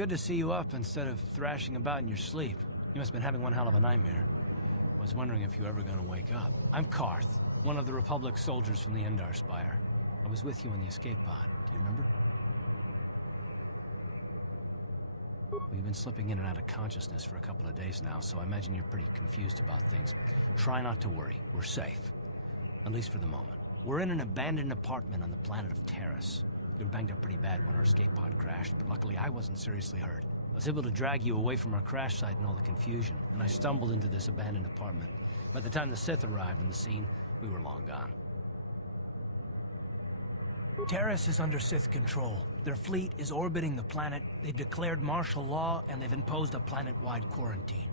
good to see you up instead of thrashing about in your sleep. You must have been having one hell of a nightmare. I was wondering if you were ever gonna wake up. I'm Karth, one of the Republic soldiers from the Endar Spire. I was with you in the escape pod. Do you remember? We've been slipping in and out of consciousness for a couple of days now, so I imagine you're pretty confused about things. Try not to worry. We're safe. At least for the moment. We're in an abandoned apartment on the planet of Terrace. We were banged up pretty bad when our escape pod crashed, but luckily I wasn't seriously hurt. I was able to drag you away from our crash site and all the confusion, and I stumbled into this abandoned apartment. By the time the Sith arrived on the scene, we were long gone. Terrace is under Sith control. Their fleet is orbiting the planet, they've declared martial law, and they've imposed a planet-wide quarantine.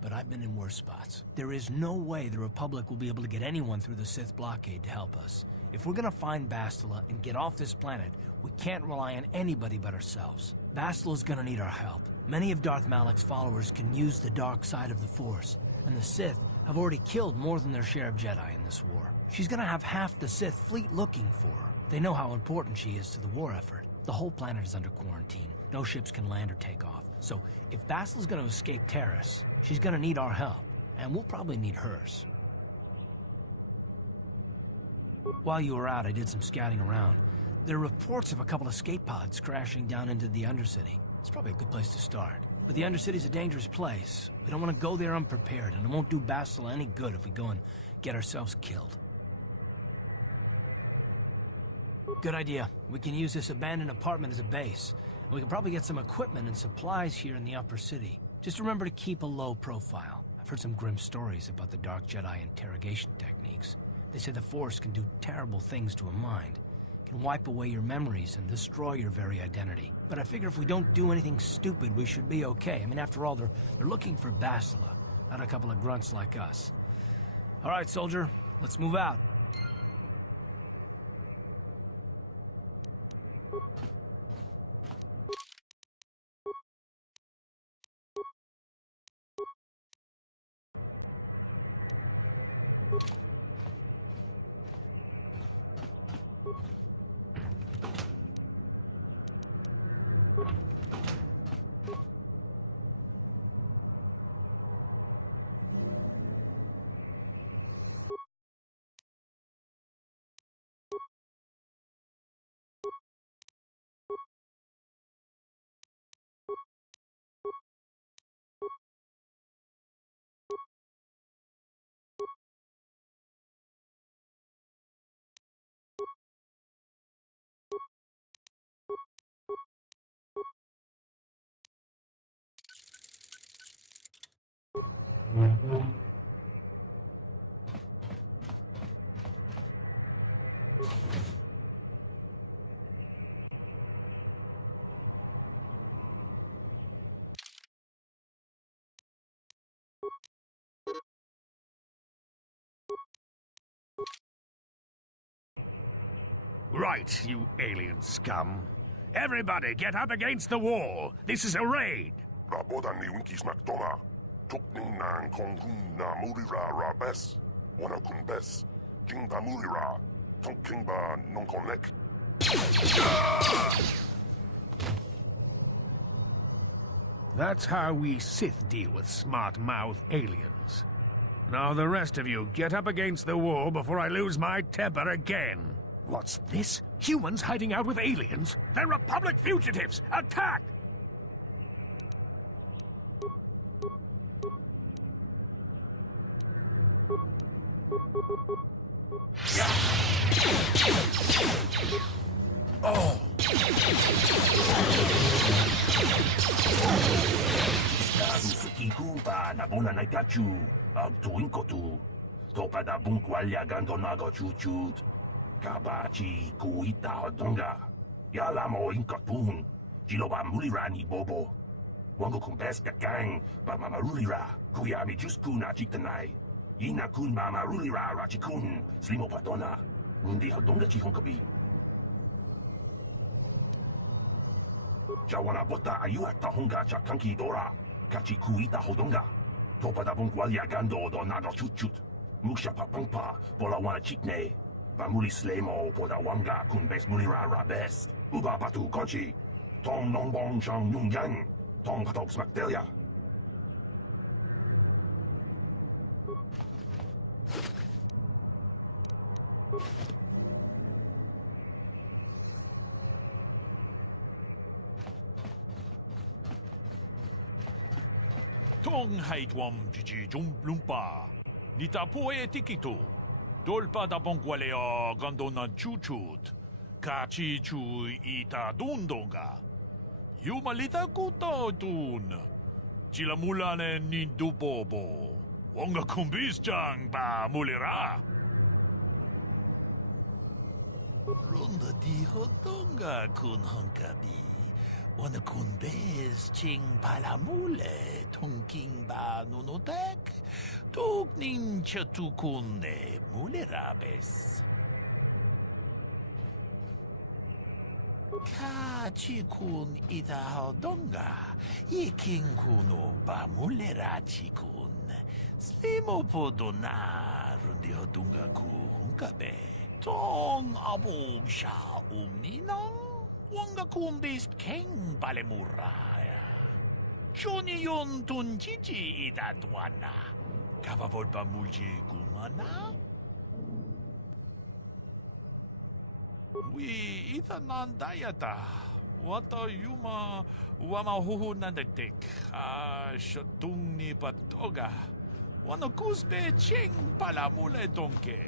But I've been in worse spots. There is no way the Republic will be able to get anyone through the Sith blockade to help us. If we're gonna find Bastila and get off this planet, we can't rely on anybody but ourselves. Bastila's gonna need our help. Many of Darth Malak's followers can use the dark side of the Force, and the Sith have already killed more than their share of Jedi in this war. She's gonna have half the Sith fleet looking for her. They know how important she is to the war effort. The whole planet is under quarantine. No ships can land or take off. So, if Bastila's gonna escape Terrace, she's gonna need our help. And we'll probably need hers. While you were out, I did some scouting around. There are reports of a couple escape pods crashing down into the Undercity. It's probably a good place to start. But the Undercity's a dangerous place. We don't want to go there unprepared, and it won't do Bastila any good if we go and get ourselves killed. Good idea. We can use this abandoned apartment as a base. We can probably get some equipment and supplies here in the upper city. Just remember to keep a low profile. I've heard some grim stories about the Dark Jedi interrogation techniques. They say the Force can do terrible things to a mind. It can wipe away your memories and destroy your very identity. But I figure if we don't do anything stupid, we should be okay. I mean, after all, they're looking for Bastila, not a couple of grunts like us. All right, soldier, let's move out. Right, you alien scum. Everybody get up against the wall. This is a raid. That's how we Sith deal with smart-mouth aliens. Now the rest of you get up against the wall before I lose my temper again. What's this? Humans hiding out with aliens? They're Republic fugitives! Attack! Oh! Kabachi kuita hodonga. Yala mo inkatun. Jiloba mulirani bobo. Wango kumbes gang. Ba mamarulira. Kuyami juskuna chitanai. Yina kun mamarulira rachikun. Slimo padona. Undi hodonga chihonkabi. Jawana bota ayuata honga chakanki dora. Kachi kuita hodonga. Topada bungwalia gando do nado chut. Muksha papangpa. Bola wana chikne. Bamuli slemo podawanga kun bes mulira rabes. Uba batu konchi. Tong Nong Bong Shang Yung Yang, Tong Patok Smakdelia. Tong haitwam jiji lumpa. Nita poe tikito. Dolpa da bonkwaleo gondona chuchut. Kachi chu ita dundonga. Yumalita kuto tun. Chilamulane nindubobo. Wonga kumbis ba mulira. Runda di hotonga kun honkabi. Wana kun bez ching palamule tongking ba nunotek. Tuk nin chatukune mulerabes. Ka chikun ita hodonga. Iking kuno ba mulera chikun. Slimo podona rundi hodonga ku hunkabe. Tong abo sha umninong. Wanga kumbis king balemuraya. Johnny yon tunjiji idadwana. Kavavol pa mulji kumana? Wi ita nandayata. Wata yuma wama huhu nandatik. Shatung ni patoga. Wana kusbe ching palamule donke.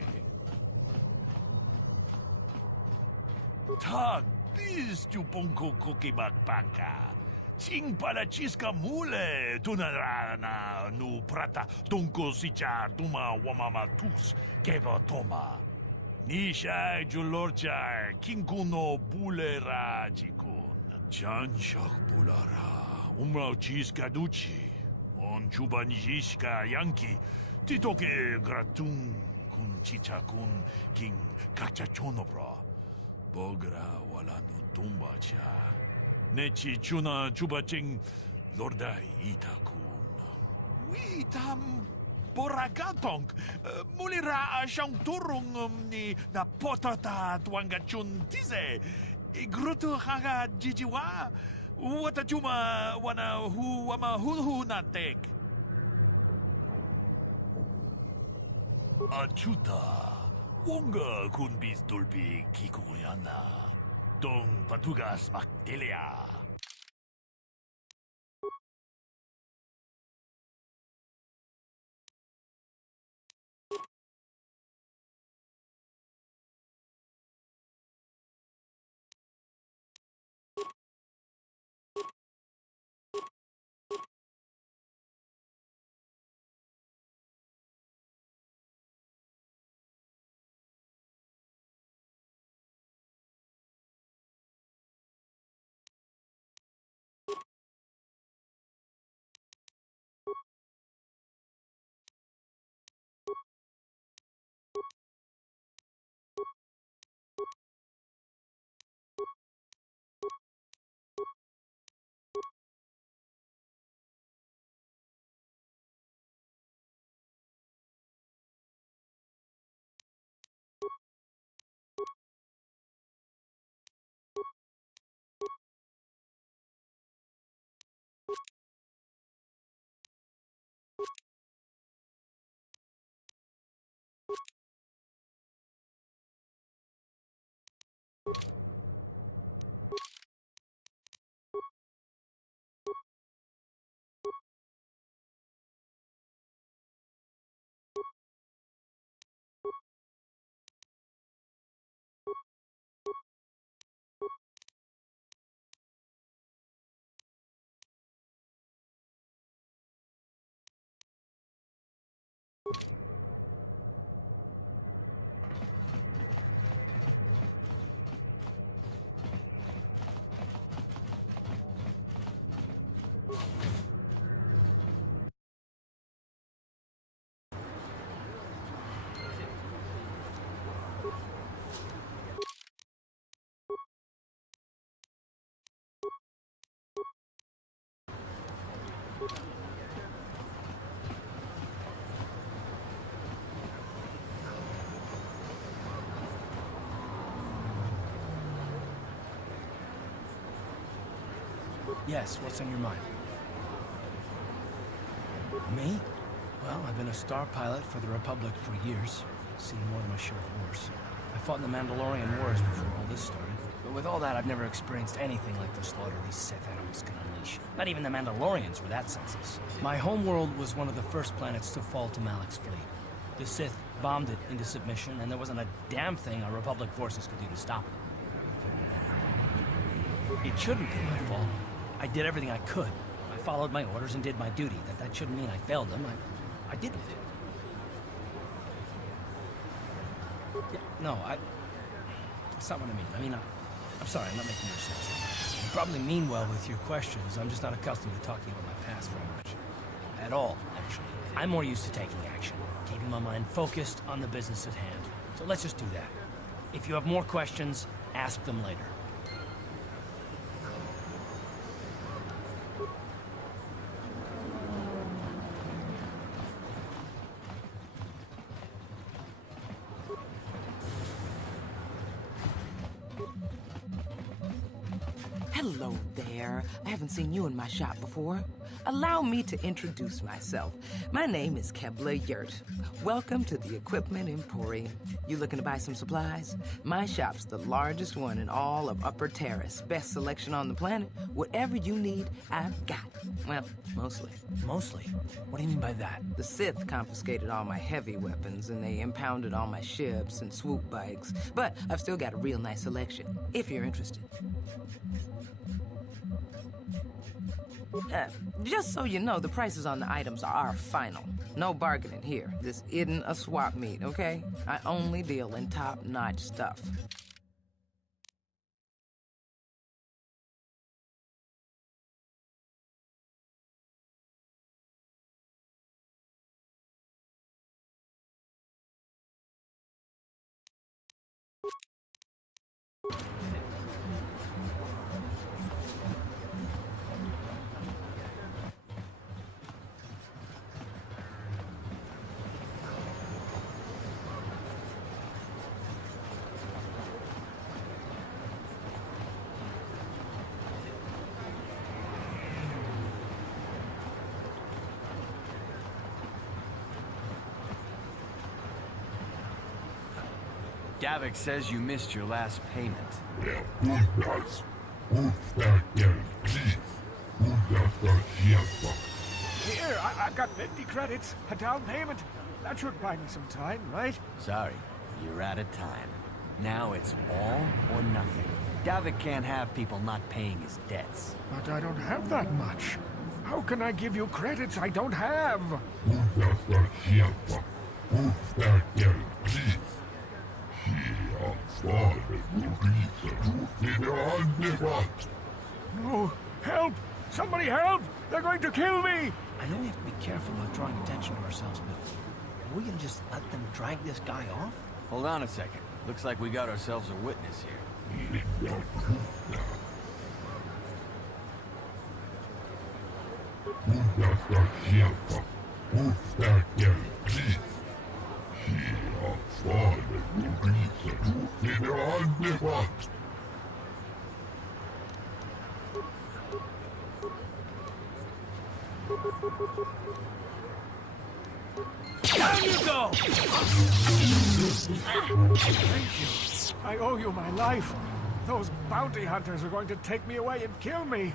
Tag bis tu ponko koki magpanka. Ching pala chiska mule tunarana nu prata donko sicha tuma wamama tus keva toma. Nisha julorcha kinkuno bulera jikun. Janshak bulara umrao chiska duchi. On chuba nijishka yanki titoke gratun kun chicha kun king kachachonobra. Bogra wala no tumba cha. Nechi chuna chubaching lordai itakun. Witam boragatong. Mulira siyang turong ni na potata tuangachun tize. Igruto haga jijiwa. Wata chuma wana hu wama hulhu natek. Achuta. Wonga kun bis dolpi kikuyana. Tong patugas maktelia. Yes, what's on your mind? Me? Well, I've been a star pilot for the Republic for years. Seen more than my share of wars. I fought in the Mandalorian Wars before all this started. But with all that, I've never experienced anything like the slaughter these Sith animals can unleash. Not even the Mandalorians were that senseless. My homeworld was one of the first planets to fall to Malak's fleet. The Sith bombed it into submission, and there wasn't a damn thing our Republic forces could do to stop it. It shouldn't be my fault. I did everything I could. I followed my orders and did my duty. That shouldn't mean I failed them. I didn't. Yeah, no, that's not what I mean. I mean, I'm sorry, I'm not making more sense. You probably mean well with your questions. I'm just not accustomed to talking about my past very much. At all, actually. I'm more used to taking action, keeping my mind focused on the business at hand. So let's just do that. If you have more questions, ask them later. Hello there. I haven't seen you in my shop before. Allow me to introduce myself. My name is Kebler Yurt. Welcome to the Equipment Emporium. You looking to buy some supplies? My shop's the largest one in all of Upper Terrace. Best selection on the planet. Whatever you need, I've got. Well, mostly. Mostly? What do you mean by that? The Sith confiscated all my heavy weapons, and they impounded all my ships and swoop bikes. But I've still got a real nice selection, if you're interested. Just so you know, the prices on the items are final. No bargaining here. This isn't a swap meet, okay? I only deal in top-notch stuff. Davik says you missed your last payment. Yeah, who does? Who's that there, please? Who does that here? Here, I've got 50 credits, a down payment. That should buy me some time, right? Sorry, you're out of time. Now it's all or nothing. Davik can't have people not paying his debts. But I don't have that much. How can I give you credits I don't have? Who does that here? Who's that there, please? No, help! Somebody help! They're going to kill me! I know we have to be careful about drawing attention to ourselves, but are we gonna just let them drag this guy off? Hold on a second. Looks like we got ourselves a witness here. Who's that there, please? Down you go! Thank you. I owe you my life. Those bounty hunters are going to take me away and kill me.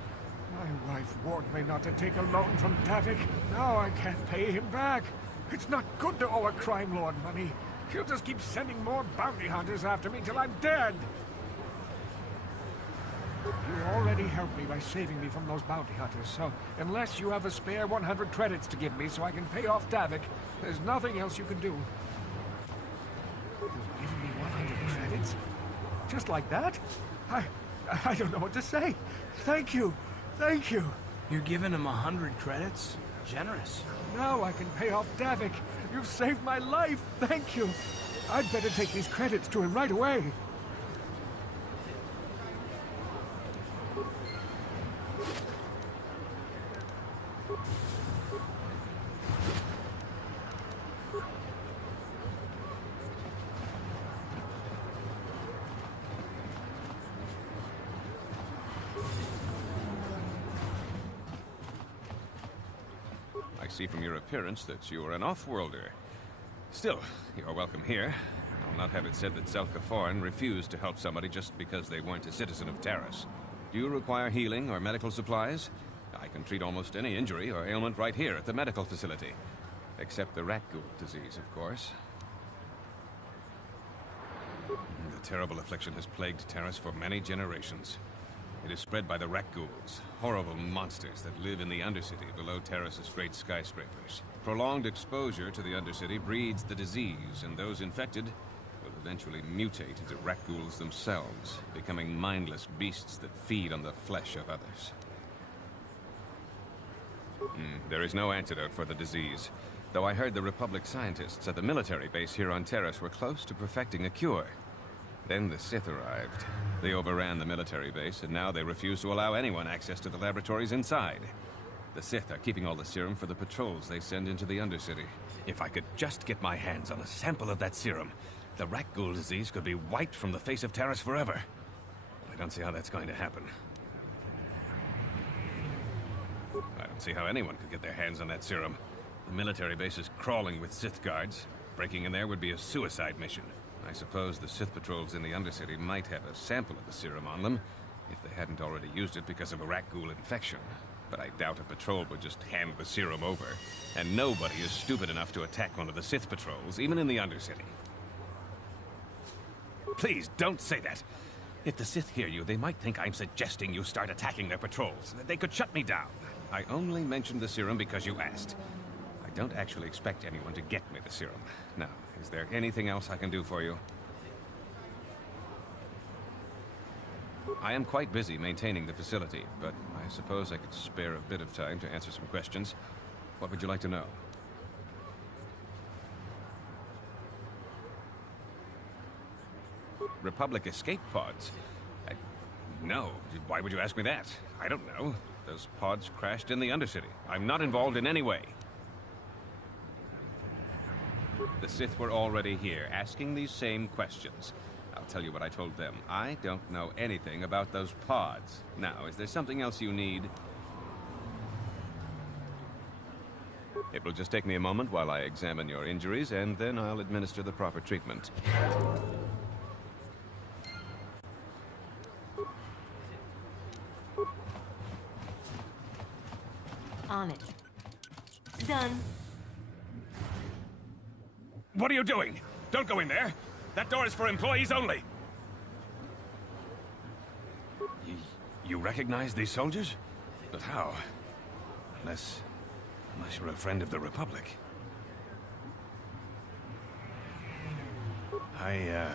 My wife warned me not to take a loan from Davik. Now I can't pay him back. It's not good to owe a crime lord money. He'll just keep sending more bounty hunters after me till I'm dead. You already helped me by saving me from those bounty hunters, so unless you have a spare 100 credits to give me so I can pay off Davik, there's nothing else you can do. You've given me 100 credits? Just like that? I don't know what to say. Thank you. Thank you. You're giving him 100 credits? Generous. Now I can pay off Davik. You've saved my life. Thank you. I'd better take these credits to him right away. see from your appearance that you are an off-worlder. Still, you're welcome here. I'll not have it said that Selkaforan refused to help somebody just because they weren't a citizen of Terrace. Do you require healing or medical supplies? I can treat almost any injury or ailment right here at the medical facility. Except the rat ghoul disease, of course. The terrible affliction has plagued Terrace for many generations. It is spread by the rat ghouls, horrible monsters that live in the Undercity below Terrace's great skyscrapers. Prolonged exposure to the Undercity breeds the disease, and those infected will eventually mutate into rat ghouls themselves, becoming mindless beasts that feed on the flesh of others. There is no antidote for the disease, though I heard the Republic scientists at the military base here on Terrace were close to perfecting a cure. Then the Sith arrived. They overran the military base, and now they refuse to allow anyone access to the laboratories inside. The Sith are keeping all the serum for the patrols they send into the Undercity. If I could just get my hands on a sample of that serum, the rat ghoul disease could be wiped from the face of Terrace forever. I don't see how that's going to happen. I don't see how anyone could get their hands on that serum. The military base is crawling with Sith guards. Breaking in there would be a suicide mission. I suppose the Sith patrols in the Undercity might have a sample of the serum on them, if they hadn't already used it because of a rat ghoul infection. But I doubt a patrol would just hand the serum over. And nobody is stupid enough to attack one of the Sith patrols, even in the Undercity. Please, don't say that. If the Sith hear you, they might think I'm suggesting you start attacking their patrols. They could shut me down. I only mentioned the serum because you asked. I don't actually expect anyone to get me the serum. Now, is there anything else I can do for you? I am quite busy maintaining the facility, but I suppose I could spare a bit of time to answer some questions. What would you like to know? Republic escape pods? No. Why would you ask me that? I don't know. Those pods crashed in the Undercity. I'm not involved in any way. The Sith were already here, asking these same questions. I'll tell you what I told them. I don't know anything about those pods. Now, is there something else you need? It will just take me a moment while I examine your injuries, and then I'll administer the proper treatment. On it. Done. What are you doing? Don't go in there! That door is for employees only! You recognize these soldiers? But how? Unless you're a friend of the Republic. I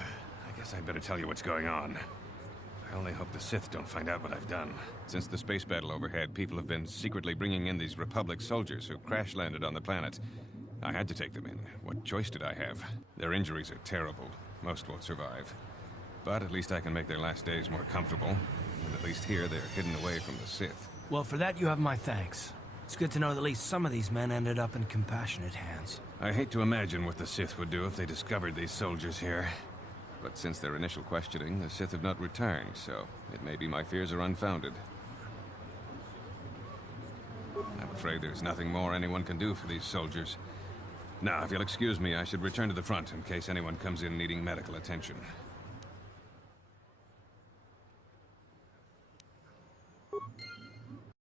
guess I'd better tell you what's going on. I only hope the Sith don't find out what I've done. Since the space battle overhead, people have been secretly bringing in these Republic soldiers who crash-landed on the planet. I had to take them in. What choice did I have? Their injuries are terrible. Most won't survive. But at least I can make their last days more comfortable. And at least here, they're hidden away from the Sith. Well, for that you have my thanks. It's good to know that at least some of these men ended up in compassionate hands. I hate to imagine what the Sith would do if they discovered these soldiers here. But since their initial questioning, the Sith have not returned, so it may be my fears are unfounded. I'm afraid there's nothing more anyone can do for these soldiers. Now, if you'll excuse me, I should return to the front in case anyone comes in needing medical attention.